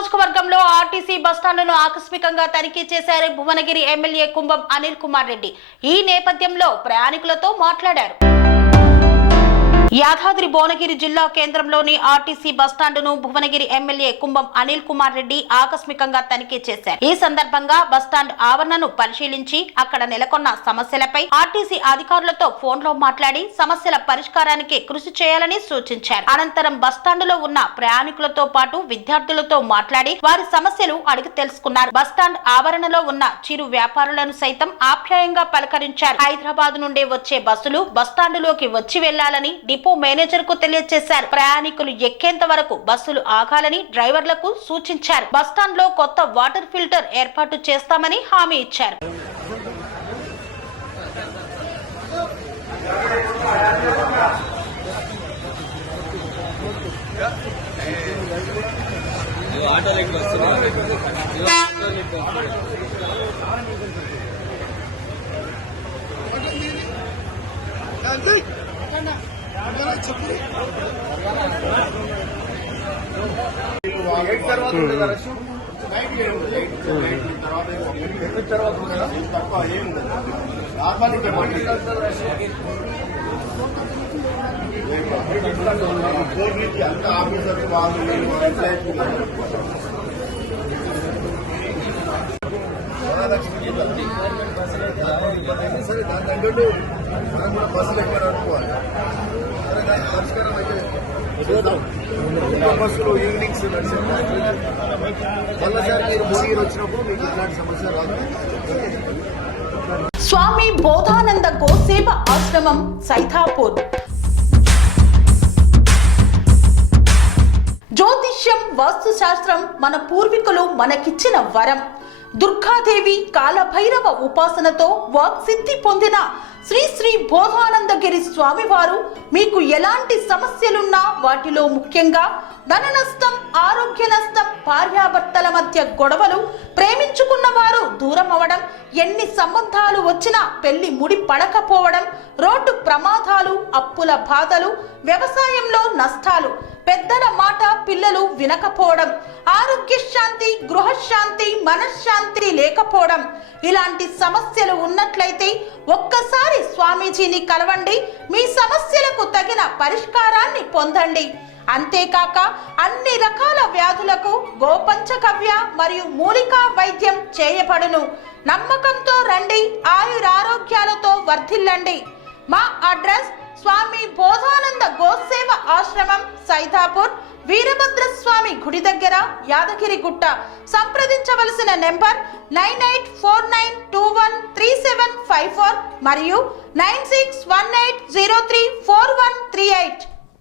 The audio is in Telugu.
నియోజకవర్గంలో ఆర్టీసీ బస్టాండును ఆకస్మికంగా తనిఖీ చేశారు భువనగిరి ఎమ్మెల్యే కుంభం అనిల్ కుమార్ రెడ్డి. ఈ నేపథ్యంలో ప్రయాణికులతో మాట్లాడారు. యాదాద్రి భువనగిరి జిల్లా కేంద్రంలోని ఆర్టీసీ బస్టాండును భువనగిరి ఎమ్మెల్యే కుంభం అనిల్ కుమార్ రెడ్డి ఆకస్మికంగా తనిఖీ చేశారు. ఈ సందర్భంగా బస్టాండ్ ఆవరణను పరిశీలించి అక్కడ నెలకొన్న సమస్యలపై ఆర్టీసీ అధికారులతో ఫోన్లో మాట్లాడి సమస్యల పరిష్కారానికి కృషి చేయాలని సూచించారు. అనంతరం బస్టాండులో ఉన్న ప్రయాణికులతో పాటు విద్యార్థులతో మాట్లాడి వారి సమస్యలు అడిగి తెలుసుకున్నారు. బస్టాండ్ ఆవరణలో ఉన్న చిరు వ్యాపారులను సైతం ఆప్యాయంగా పలకరించారు. హైదరాబాద్ నుండి వచ్చే బస్సులు బస్టాండులోకి వచ్చి వెళ్లాలని డిపో మేనేజర్ కు తెలియజేశారు. ప్రయాణికులు ఎక్కేంత వరకు బస్సులు ఆగాలని డ్రైవర్లకు సూచించారు. బస్టాండ్ లో కొత్త వాటర్ ఫిల్టర్ ఏర్పాటు చేస్తామని హామీ ఇచ్చారు. బస్సులో ఈవినింగ్స్ వచ్చినప్పుడు మీకు ఇట్లాంటి సమస్య రాదు. స్వామి బోధానంద గోసేవ ఆశ్రమం సైథాపూర్. జ్యోతిష్యం వాస్తు శాస్త్రం మన పూర్వీకులు మనకిచ్చిన వరం. దుర్గాదేవి కాలభైరవ ఉపాసనతో వాక్సిద్ధి పొందిన శ్రీ శ్రీ బోధానందగిరి స్వామివారు మీకు ఎలాంటి సమస్యలున్నా వాటిలో ముఖ్యంగా ధన నష్టం, ఆరోగ్య నష్టం, భార్యాభర్తల మధ్య గొడవలు, ప్రేమించుకున్న వారు దూరం అవడం, ఎన్ని సంబంధాలు వచ్చినా పెళ్లి ముడి పడకపోవడం, రోడ్డు ప్రమాదాలు, అప్పుల బాధలు, వ్యవసాయంలో నష్టాలు, పెద్దల మాట పిల్లలు వినకపోవడం, ఆరోగ్య శాంతి, గృహశాంతి, మనశ్శాంతి లేకపోవడం, ఇలాంటి సమస్యలు ఉన్నట్లయితే ఒక్కసారి స్వామీజీని కలవండి. మీ సమస్యలకు తగిన పరిష్కారాన్ని పొందండి. అంతేకాక అన్ని రకాల వ్యాధులకు గోపంచగవ్య మరియు మూలికా వైద్యం చేయబడును. నమ్మకంతో రండి, ఆయురారోగ్యాలతో వర్ధిల్లండి. మా అడ్రస్ స్వామి బోధానంద గోసేవ ఆశ్రమం సైథాపూర్, వీరభద్రస్వామి గుడి దగ్గర, యాదగిరిగుట్ట. సంప్రదించవలసిన నెంబర్ 9849213754 మరియు 9618034138.